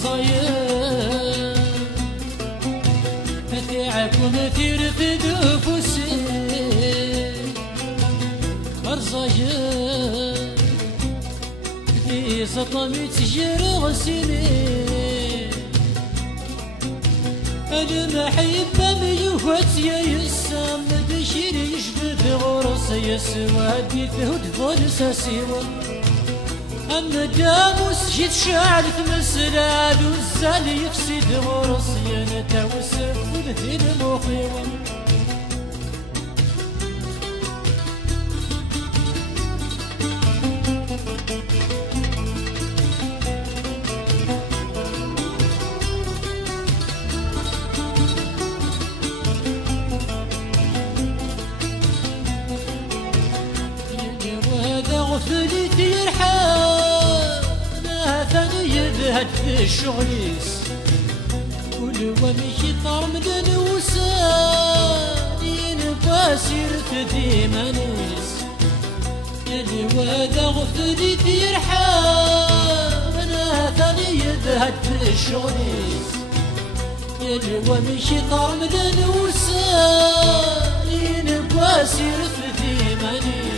الصيام فتيعكم ثير في دفوسي أرزايا في سطمي تجير غسيني المحبة ميوهات يا يسام بشير يجبد غرس يسوى تهد ظل سيوى أما داموس جيت شعل مسلاد والزال يفسد غرس ينتوسف وذي المخيوة غفلت يرحم ما ثاني يذهب في الشغليس ولو مشي طار من الوسان ينباسر في مانيس اللي وهذا غفلت يرحم ما ثاني يذهب في الشغليس اللي ومشي طار من الوسان ينباسر في مانيس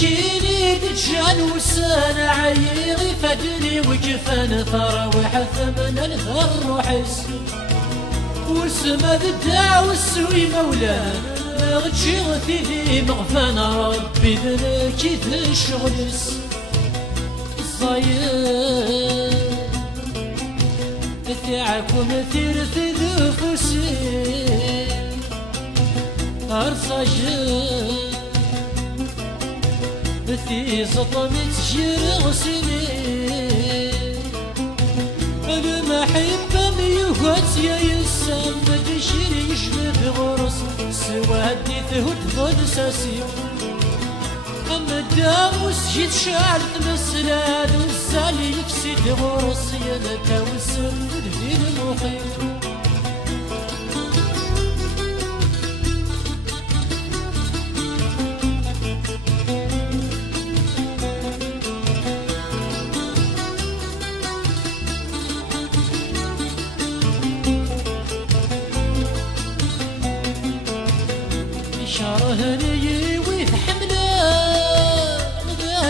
كيني دجان وسان عيغي فدني وجفان ثروح ثمن الثر وحس وسما الدع والسوي مولان غتشي غثيدي مغفان ربي ذلكي ذي الشغلس الصيام تاعكم ثير في ذفوسي أرصاجان في سطمي تجير غسيني المحبة ميوهات يا يسام بشير يجبد غرس سوادي تهد ظل ساسي أما الداموس جيت شعل مسلاد والزال يفسد غرس ينتوسف وذي المخيم شرهني ويث حمله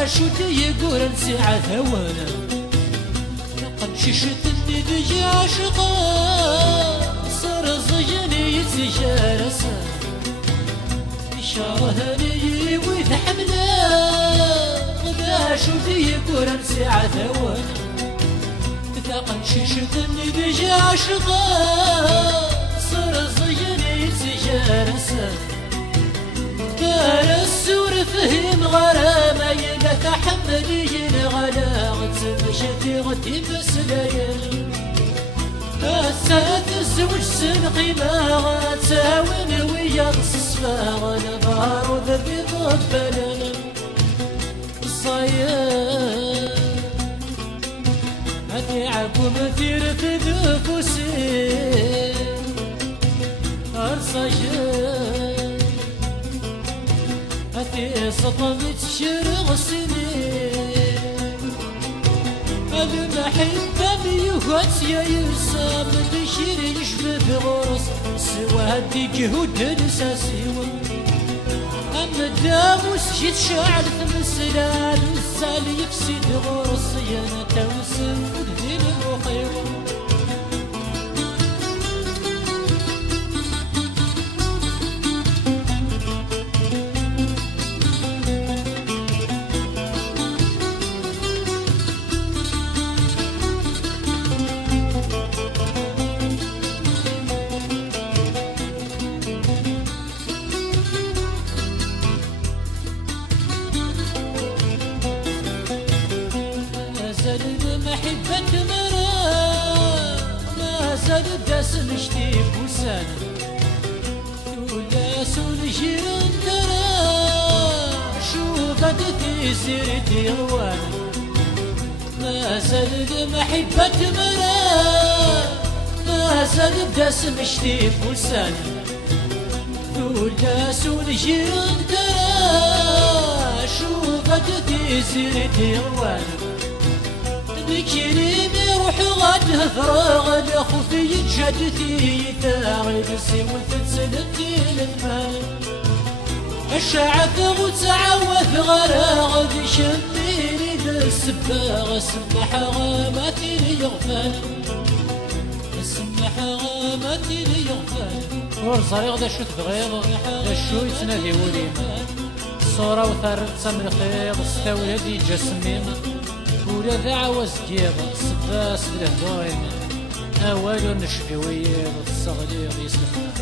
شو يقول نسعى ثوانا لقد ششتني بجي عاشقا صار زجني يتجارسا شرهني ويث حمله شو يقول نسعى ثوانا لقد ششتني بجي عاشقا صار زجني يتجارسا السور فهم غرامة إذا تحملي الغلا غتمشتي غتي مسلايل السات الزوج سنقي ما غتساوين ويا الصفا غنبار وذبي ضبلنا الصيام أتيعكم ثير في ذفوسي أرصاجان في سطمي تشير غسيني المحبة ميوهات يا يسام بشير يجبد غرس سوى هدي جهود نساسي أما الداموس جيت شعل مسلال والزال يفسد غرس ينتوسف وذي المخيم محبة مرا ما زال الداس نشتي بوسانا ولا سنجيران ترى شوفت في سيرتي غوانا ما زال محبة مرا ما زال الداس نشتي بوسانا ولا سنجيران ترى شوفت في سيرتي غوانا بكريم غاد فراغ لخوفي جدتي تاغي بسيوة تسلتي للمال الشعث وتعوث غراغ دي شميني بالسباغ سمح غامتي ليغفل سمح غامتي ليغفل ورصريغ دا شو تبغيض دا شو يتنادي وليما الصورة وثرد تمر خيض ستاولة دي جسمين ولا ذا عوز كيض سباس بالهضايم أول نشفي ويض الصغليغ يسلخنا